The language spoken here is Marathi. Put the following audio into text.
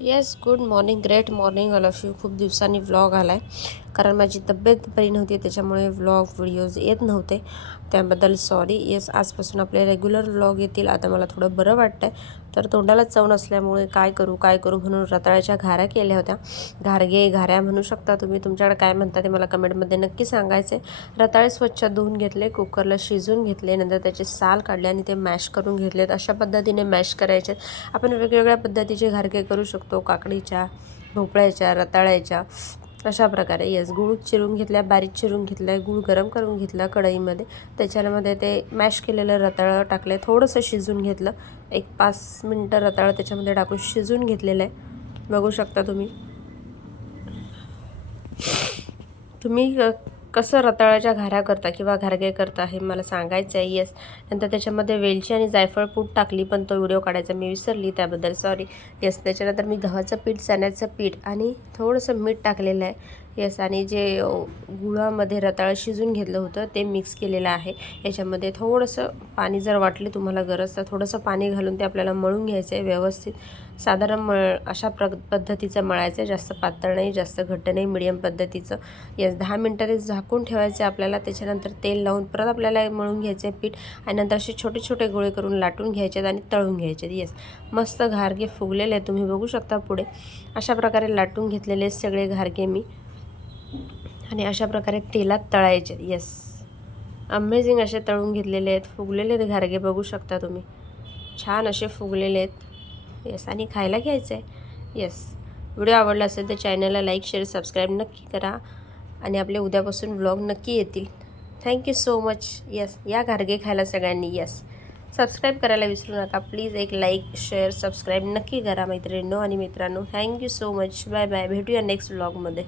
Yes, good morning, great morning all of you. खूप दिवसांनी व्लॉग आला आहे कारण माझी तब्येत बरी नव्हती, त्याच्यामुळे व्हिडिओज येत नव्हते, त्याबद्दल सॉरी. येस, आजपासून आपले रेग्युलर व्लॉग येतील. आता मला थोडं बरं वाटतं आहे, तर तोंडाला चव नसल्यामुळे काय करू म्हणून रताळ्याच्या घाऱ्या केल्या होत्या. घाऱ्या म्हणू शकता तुम्ही, तुमच्याकडे काय म्हणता ते मला कमेंटमध्ये नक्की सांगायचं आहे. रताळे स्वच्छ धुवून घेतले, कुकरला शिजवून घेतले, नंतर त्याचे साल काढले आणि ते मॅश करून घेतलेत. अशा पद्धतीने मॅश करायचे. आपण वेगवेगळ्या पद्धतीचे घारगे करू शकतो, काकडीच्या, भोपळ्याच्या, रताळ्याच्या, अशा प्रकारे. येस, गूळ चिरून घेतल्या, बारीक चिरून घेतला, गूळ गरम करून घेतला कढईमध्ये, त्याच्यामध्ये ते मॅश केलेलं रताळं टाकले, थोडंसं शिजून घेतलं. एक 5 मिनटं रताळं त्याच्यामध्ये टाकून शिजून घेतलेलं आहे, बघू शकता तुम्ही. तुम्ही कसं रताळ्याच्या घाऱ्या करता किंवा घारगे करता हे मला सांगायचं आहे. येस, नंतर त्याच्यामध्ये वेलची आणि जायफळ पूड टाकली, पण तो व्हिडिओ काढायचा मी विसरली, त्याबद्दल सॉरी. येस, त्याच्यानंतर मी गव्हाचं पीठ, चण्याचं पीठ आणि थोडंसं मीठ टाकलेलं आहे. येस, आणि जे गुळामध्ये रताळं शिजून घेतलं होतं ते मिक्स केलेलं आहे. याच्यामध्ये थोडंसं पाणी जर वाटले तुम्हाला गरज, तर थोडंसं पाणी घालून ते आपल्याला मळून घ्यायचं आहे व्यवस्थित. साधारण अशा पद्धतीचं मळायचं आहे, जास्त पातळ नाही, जास्त घट्ट नाही, मिडियम पद्धतीचं. येस, 10 मिनटं ते झाकून ठेवायचे आपल्याला. त्याच्यानंतर तेल लावून परत आपल्याला मळून घ्यायचं आहे पीठ, आणि नंतर असे छोटे छोटे गोळे करून लाटून घ्यायचे आणि तळून घ्यायचे. येस, मस्त घारगे फुगलेले आहेत, तुम्ही बघू शकता पुढे. अशा प्रकारे लाटून घेतलेले सगळे घारगे मी, आणि अशा प्रकारे तेलात तळायचे. येस, अमेझिंग असे तळून घेतलेले आहेत, फुगलेले आहेत घारगे, बघू शकता तुम्ही, छान असे फुगलेले आहेत. येस, आणि खायला घ्यायचं आहे. येस, व्हिडिओ आवडला असेल तर चॅनलला लाईक, शेअर, सबस्क्राईब नक्की करा, आणि आपले उद्यापासून व्लॉग नक्की येतील. Thank you so much. येस, या घारगे खायला सगळ्यांनी. येस, सबस्क्राईब करायला विसरू नका प्लीज. एक लाईक, शेअर, सबस्क्राईब नक्की करा मैत्रिणींनो आणि मित्रांनो. Thank you so much. Bye bye. भेटूया नेक्स्ट व्लॉगमध्ये.